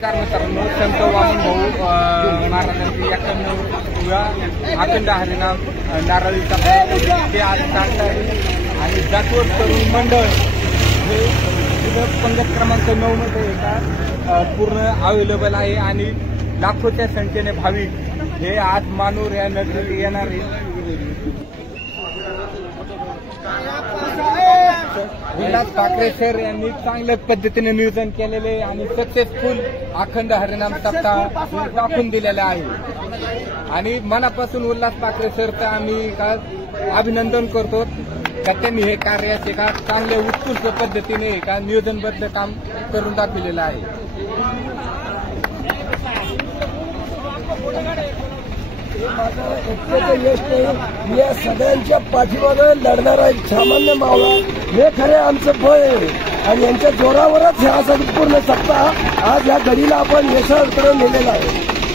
मित्रांनो, संत वामन भाऊ महाराजांची 91व्या अखंड हरिनाम नारळीचा ते आज सांगत आहे आणि जातवर तरुण मंडळ हे पंगत क्रमांक 9 मध्ये एका पूर्ण अवेलेबल आहे आणि लाखोच्या संख्येने भाविक हे आज मानूर या नगरीत येणार आहे। विलास ठाकरे सर यांनी चांगल्या पद्धतीने नियोजन केलेले आणि सक्सेसफुल अखंड हरिनाम सप्ताह दाखवून दिलेला आहे आणि मनापासून उल्हास ठाकरे सरचं आम्ही का अभिनंदन करतो का त्यांनी हे कार्याचे का चांगल्या उत्कृष्ट पद्धतीने का नियोजनबद्ध काम करून दाखवलेलं आहे। या सगळ्यांच्या पाठीमागे लढणारा एक सामान्य मावळा हे खरे आमचं बळ आहे आणि यांच्या जोरावरच हा संपूर्ण सप्ताह आज या घडीला आपण यशाकडे नेलेला आहे।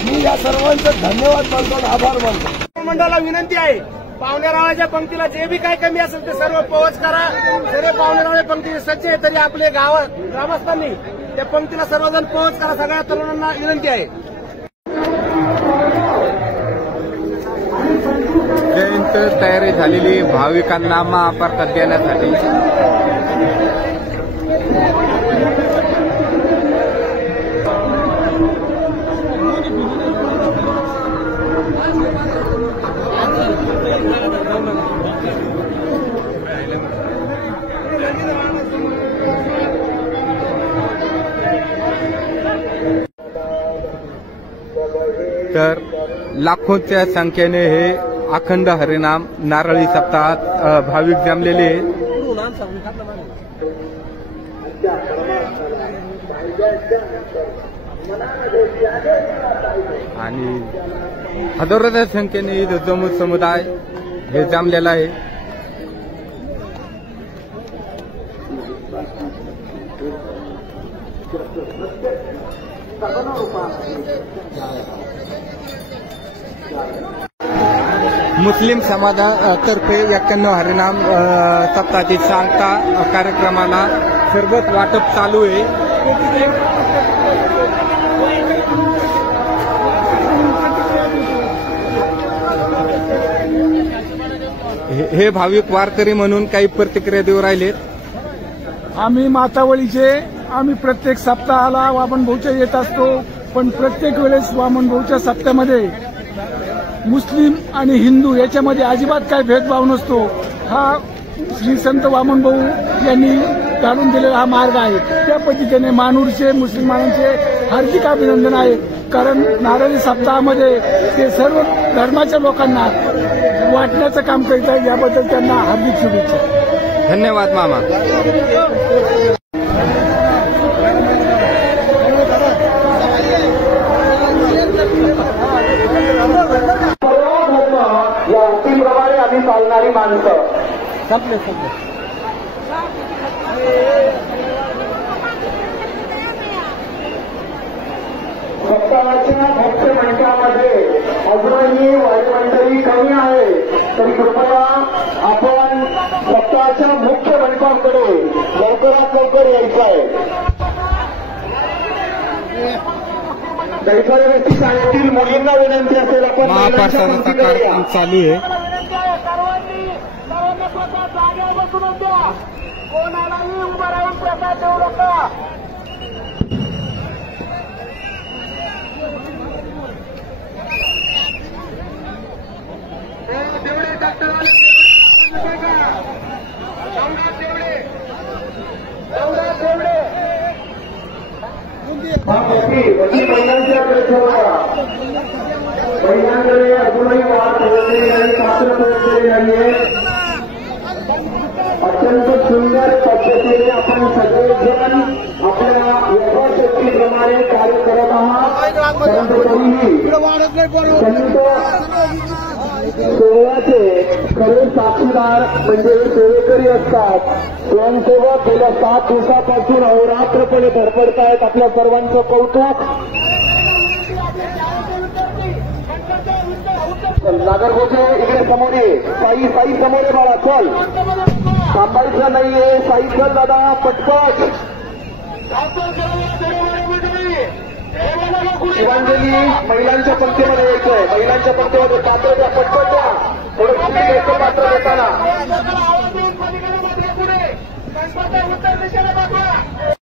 मी या सर्वांचं धन्यवाद मानतो, आभार मानतो। मंडळाला विनंती आहे, पाहुणेरावळ्याच्या पंक्तीला जे बी काही कमी असेल ते सर्व पोहोच करा। सर्व पाहुणेरावळ्या पंक्ती सज्ज आहे तरी आपले गावात ग्रामस्थांनी त्या पंक्तीला सर्वजण पोहोच करा, सगळ्या तरुणांना विनंती आहे। जयंत तयारी झालेली भाविकांना महाप्रसाद देण्यासाठी तर लाखोच्या संख्येने हे अखंड हरिनाम नारळी सप्ताहात भाविक जमलेले आणि हजारोच्या संख्येने जम्मू समुदाय हे जमलेला आहे। मुस्लिम समाजातर्फे 91 हरिनाम सप्ताहाची सांगता कार्यक्रमाला सरबत वाटप चालू आहे। हे भाविक वारकरी म्हणून काही प्रतिक्रिया देऊ राहिलेत। आम्ही मातावळीचे आम्ही प्रत्येक सप्ताहाला वामन भाऊच्या येत असतो, पण प्रत्येक वेळेस वामन भाऊच्या सप्त्यामध्ये मुस्लिम आणि हिंदू याच्यामध्ये अजिबात काही भेदभाव नसतो। हा श्री संत वामन भाऊ यांनी घालून दिलेला हा मार्ग आहे। त्या पद्धतीने मानूरचे मुस्लिमांचे हार्दिक अभिनंदन आहे, कारण नारळी सप्ताहामध्ये ते सर्व धर्माच्या लोकांना वाटण्याचं काम करीत आहे। याबद्दल त्यांना हार्दिक शुभेच्छा। धन्यवाद मामा। या अटीप्रमाणे आम्ही चालणारी माणसं सप्ताहाच्या मुख्य मंचामध्ये अजूनही वायुमंडळी कमी आहे, तरी कृपया आपण सप्ताहाच्या मुख्य मंचाकडे लवकरात लवकर यायचं आहे। दैफारी शाळेतील मुलींना विनंती असेल आपण महाप्रसादाचा कार्यक्रम चालू आहे। जागेवर बसून द्या, कोणालाही उभं राहून प्रसाद देऊ नका। तेवढे डॉक्टर महिलांच्याकडे ठेवा, महिलांकडे अजूनही वाद पोहोचलेली नाही, पात्र पोहोचलेली नाहीये। अत्यंत सुंदर पद्धतीने आपण सगळेजण आपल्या यथाशक्तीप्रमाणे कार्य करत आहात, परंतु तरीही सोहळ्याचे खरे साक्षीदार म्हणजे सेवेकरी असतात। स्वयंसेवक गेल्या 7 दिवसापासून अहोरात्रपणे धडपडतायत, आपल्या सर्वांचं कौतुक। नागरगोजे इकडे समोर ये, साई समोर आहे बाळा, चल थांबायचं नाहीये, साई चल दादा पटपट। शिवांजली महिलांच्या पंक्तीमध्ये यायचंय. महिलांच्या पंक्तीमध्ये पात्र द्या, पटपट द्या. थोडं किती घ्यायचं पात्र देताना. पुढे उत्तर दिशेला दाखवा.